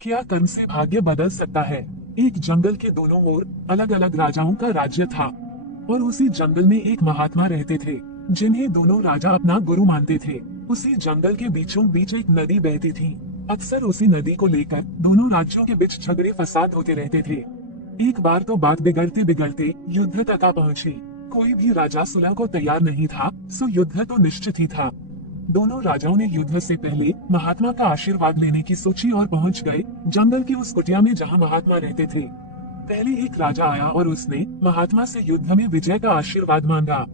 क्या कर्म से भाग्य बदल सकता है? एक जंगल के दोनों ओर अलग अलग राजाओं का राज्य था और उसी जंगल में एक महात्मा रहते थे जिन्हें दोनों राजा अपना गुरु मानते थे। उसी जंगल के बीचों बीच एक नदी बहती थी। अक्सर उसी नदी को लेकर दोनों राज्यों के बीच झगड़े फसाद होते रहते थे। एक बार तो बात बिगड़ते बिगड़ते युद्ध तक आ पहुंची। कोई भी राजा सुलह को तैयार नहीं था, सो युद्ध तो निश्चित ही था। दोनों राजाओं ने युद्ध से पहले महात्मा का आशीर्वाद लेने की सोची और पहुंच गए जंगल की उस कुटिया में जहां महात्मा रहते थे। पहले एक राजा आया और उसने महात्मा से युद्ध में विजय का आशीर्वाद मांगा।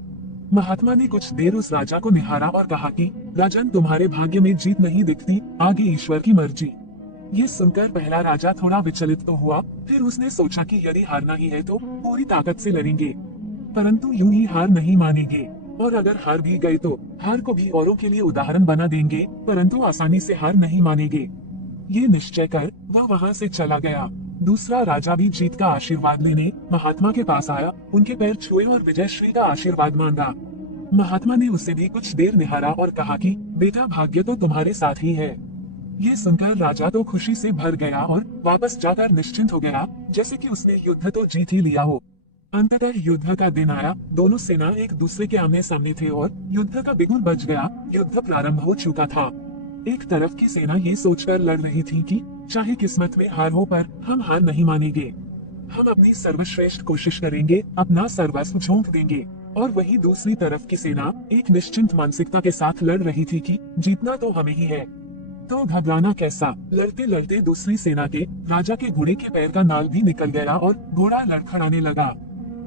महात्मा ने कुछ देर उस राजा को निहारा और कहा कि राजन, तुम्हारे भाग्य में जीत नहीं दिखती, आगे ईश्वर की मर्जी। ये सुनकर पहला राजा थोड़ा विचलित तो हुआ, फिर उसने सोचा कि यदि हारना ही है तो पूरी ताकत से लड़ेंगे, परंतु यूं ही हार नहीं मानेंगे, और अगर हार भी गए तो हार को भी औरों के लिए उदाहरण बना देंगे, परंतु आसानी से हार नहीं मानेंगे। ये निश्चय कर वह वहाँ से चला गया। दूसरा राजा भी जीत का आशीर्वाद लेने महात्मा के पास आया, उनके पैर छुए और विजयश्री का आशीर्वाद मांगा। महात्मा ने उसे भी कुछ देर निहारा और कहा कि बेटा, भाग्य तो तुम्हारे साथ ही है। ये सुनकर राजा तो खुशी से भर गया और वापस जाकर निश्चिंत हो गया, जैसे कि उसने युद्ध तो जीत ही लिया हो। अंततः युद्ध का दिन आया। दोनों सेना एक दूसरे के आमने सामने थे और युद्ध का बिगुल बज गया। युद्ध प्रारंभ हो चुका था। एक तरफ की सेना ये सोचकर लड़ रही थी कि चाहे किस्मत में हार हो, पर हम हार नहीं मानेंगे, हम अपनी सर्वश्रेष्ठ कोशिश करेंगे, अपना सर्वस्व झोंक देंगे। और वही दूसरी तरफ की सेना एक निश्चिंत मानसिकता के साथ लड़ रही थी कि जीतना तो हमें ही है, तो घबराना कैसा। लड़ते लड़ते दूसरी सेना के राजा के घोड़े के पैर का नाल भी निकल गया और घोड़ा लड़खड़ाने लगा।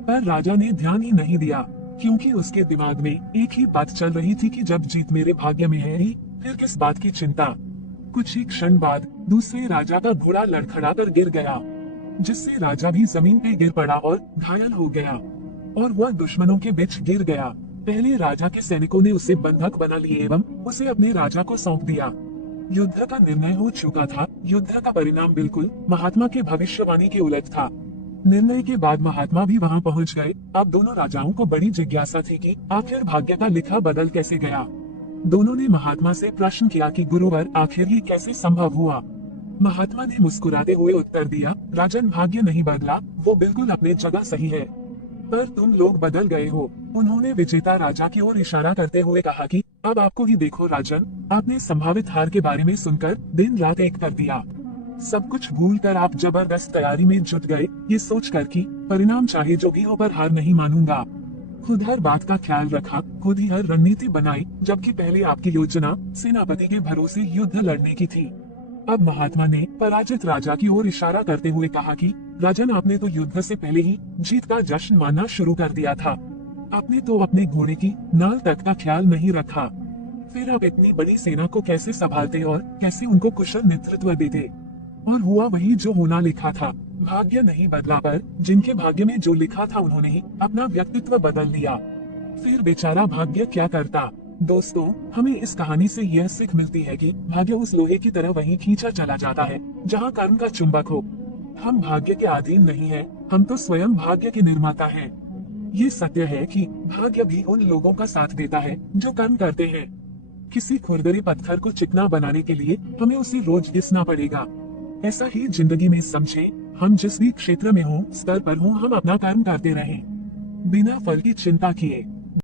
पर राजा ने ध्यान ही नहीं दिया, क्योंकि उसके दिमाग में एक ही बात चल रही थी कि जब जीत मेरे भाग्य में है ही, फिर किस बात की चिंता। कुछ ही क्षण बाद दूसरे राजा का घोड़ा लड़खड़ा कर गिर गया, जिससे राजा भी जमीन पे गिर पड़ा और घायल हो गया, और वह दुश्मनों के बीच गिर गया। पहले राजा के सैनिकों ने उसे बंधक बना लिए एवं उसे अपने राजा को सौंप दिया। युद्ध का निर्णय हो चुका था। युद्ध का परिणाम बिल्कुल महात्मा के भविष्यवाणी के उलट था। निर्णय के बाद महात्मा भी वहां पहुंच गए। अब दोनों राजाओं को बड़ी जिज्ञासा थी कि आखिर भाग्य का लिखा बदल कैसे गया। दोनों ने महात्मा से प्रश्न किया कि गुरुवर, आखिर ये कैसे संभव हुआ। महात्मा ने मुस्कुराते हुए उत्तर दिया, राजन, भाग्य नहीं बदला, वो बिल्कुल अपने जगह सही है, पर तुम लोग बदल गए हो। उन्होंने विजेता राजा की ओर इशारा करते हुए कहा कि अब आपको ही देखो राजन, आपने संभावित हार के बारे में सुनकर दिन रात एक कर दिया। सब कुछ भूलकर आप जबरदस्त तैयारी में जुट गए, ये सोचकर कि परिणाम चाहे जो भी हो पर हार नहीं मानूंगा। खुद हर बात का ख्याल रखा, खुद ही हर रणनीति बनाई, जबकि पहले आपकी योजना सेनापति के भरोसे युद्ध लड़ने की थी। अब महात्मा ने पराजित राजा की ओर इशारा करते हुए कहा कि राजन, आपने तो युद्ध से पहले ही जीत का जश्न मानना शुरू कर दिया था। आपने तो अपने घोड़े की नाल तक का ख्याल नहीं रखा। फिर आप इतनी बड़ी सेना को कैसे संभालते और कैसे उनको कुशल नेतृत्व देते। और हुआ वही जो होना लिखा था। भाग्य नहीं बदला, पर जिनके भाग्य में जो लिखा था उन्होंने ही अपना व्यक्तित्व बदल लिया। फिर बेचारा भाग्य क्या करता। दोस्तों, हमें इस कहानी से यह सीख मिलती है कि भाग्य उस लोहे की तरह वहीं खींचा चला जाता है जहां कर्म का चुंबक हो। हम भाग्य के अधीन नहीं हैं, हम तो स्वयं भाग्य के निर्माता हैं। ये सत्य है कि भाग्य भी उन लोगों का साथ देता है जो कर्म करते हैं। किसी खुरदरे पत्थर को चिकना बनाने के लिए हमें उसे रोज घिसना पड़ेगा। ऐसा ही जिंदगी में समझे, हम जिस भी क्षेत्र में हों, स्तर पर हों, हम अपना कर्म करते रहें, बिना फल की चिंता किए।